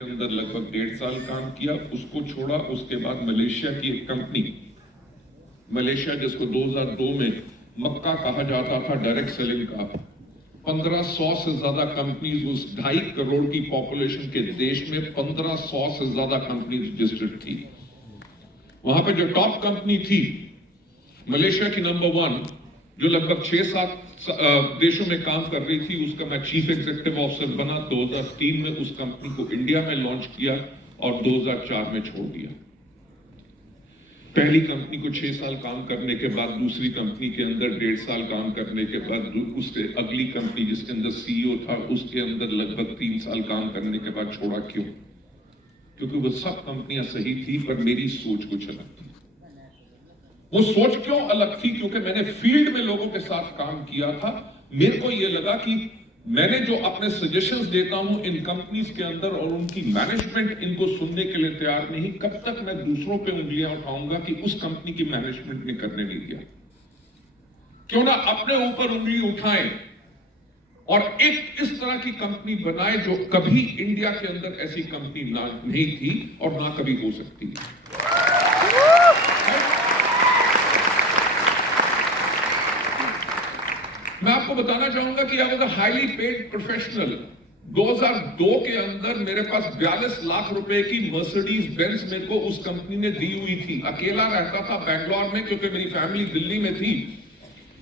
अंदर लगभग 1.5 साल काम किया, उसको छोड़ा। उसके बाद मलेशिया की एक कंपनी, मलेशिया जिसको 2002 में मक्का कहा जाता था डायरेक्ट सेलिंग का, 1500 से ज्यादा कंपनीज उस 2.5 करोड़ की पॉपुलेशन के देश में 1500 से ज्यादा कंपनी रजिस्टर्ड थी। वहां पे जो टॉप कंपनी थी मलेशिया की नंबर 1, जो लगभग 6-7 देशों में काम कर रही थी, उसका मैं चीफ एग्जीक्यूटिव ऑफिसर बना। 2003 में उस कंपनी को इंडिया में लॉन्च किया और 2004 में छोड़ दिया। पहली कंपनी को 6 साल काम करने के बाद, दूसरी कंपनी के अंदर 1.5 साल काम करने के बाद, उससे अगली कंपनी जिसके अंदर सीईओ था उसके अंदर लगभग 3 साल काम करने के बाद छोड़ा। क्यों? क्योंकि वो सब कंपनियां सही थी पर मेरी सोच कुछ अलग थी। वो सोच क्यों अलग थी? क्योंकि मैंने फील्ड में लोगों के साथ काम किया था। मेरे को यह लगा कि मैंने जो अपने सजेशंस देता हूं इन कंपनीज के अंदर और उनकी मैनेजमेंट इनको सुनने के लिए तैयार नहीं, कब तक मैं दूसरों पे उंगलियां उठाऊंगा कि उस कंपनी की मैनेजमेंट ने करने नहीं दिया। क्यों ना अपने ऊपर उंगली उठाएं और एक इस तरह की कंपनी बनाए जो कभी इंडिया के अंदर ऐसी कंपनी ना नहीं थी और ना कभी हो सकती है। मैं आपको बताना चाहूंगा कि I was a highly paid professional. 2002 के अंदर मेरे पास 42 लाख रुपए की मर्सिडीज बेंज मेरे को उस कंपनी ने दी हुई थी। अकेला रहता था बैंगलोर में क्योंकि मेरी फैमिली दिल्ली में थी।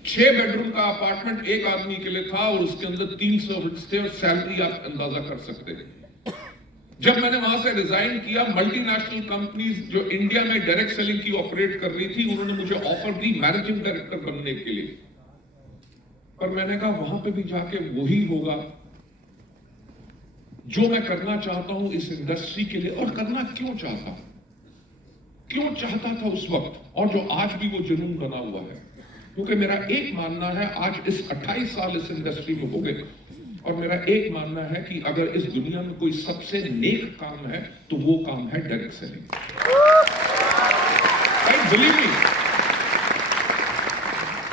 6 बेडरूम का अपार्टमेंट एक आदमी के लिए था और उसके अंदर 300 थे और सैलरी आप अंदाजा कर सकते थे। जब मैंने वहां से रिजाइन किया, मल्टीनेशनल कंपनीज जो इंडिया में डायरेक्ट सेलिंग की ऑपरेट कर रही थी, उन्होंने मुझे ऑफर दी मैनेजिंग डायरेक्टर बनने के लिए। पर मैंने कहा वहां पे भी जाके वही होगा जो मैं करना चाहता हूं इस इंडस्ट्री के लिए। और करना क्यों चाहता था उस वक्त, और जो आज भी वो जुनून बना हुआ है। क्योंकि मेरा एक मानना है, आज इस 28 साल इस इंडस्ट्री में हो गए, और मेरा एक मानना है कि अगर इस दुनिया में कोई सबसे नेक काम है तो वो काम है डायरेक्ट सेलिंग। बिलीव मी,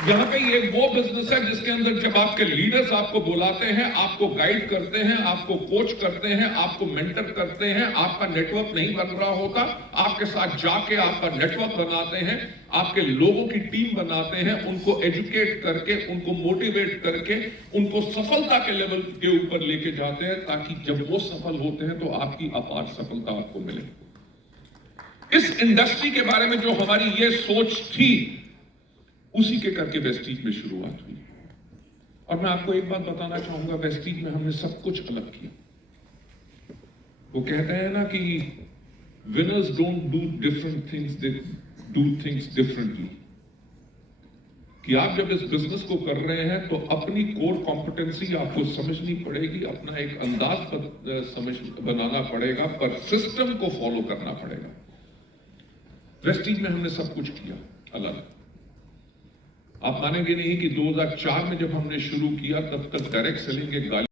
यहां पे ये वो बिजनेस है जिसके अंदर जब आपके लीडर्स आपको बुलाते हैं, आपको गाइड करते हैं, आपको कोच करते हैं, आपको मेंटर करते हैं, आपका नेटवर्क नहीं बन रहा होता, आपके साथ जाके आपका नेटवर्क बनाते हैं, आपके लोगों की टीम बनाते हैं, उनको एजुकेट करके, उनको मोटिवेट करके, उनको सफलता के लेवल के ऊपर लेके जाते हैं, ताकि जब वो सफल होते हैं तो आपकी अपार सफलता आपको मिले। इस इंडस्ट्री के बारे में जो हमारी ये सोच थी, उसी के करके वेस्टीज में शुरुआत हुई। और मैं आपको एक बात बताना चाहूंगा, वेस्टीज में हमने सब कुछ अलग किया। वो कहते हैं ना कि winners don't do different things, they do things differently. कि आप जब इस बिजनेस को कर रहे हैं तो अपनी कोर कॉम्पिटेंसी आपको समझनी पड़ेगी, अपना एक अंदाज समझ बनाना पड़ेगा, पर सिस्टम को फॉलो करना पड़ेगा। वेस्टीज में हमने सब कुछ किया अलग। आप मानेंगे नहीं कि 2004 में जब हमने शुरू किया तब तक डायरेक्ट सेलिंग एक गाली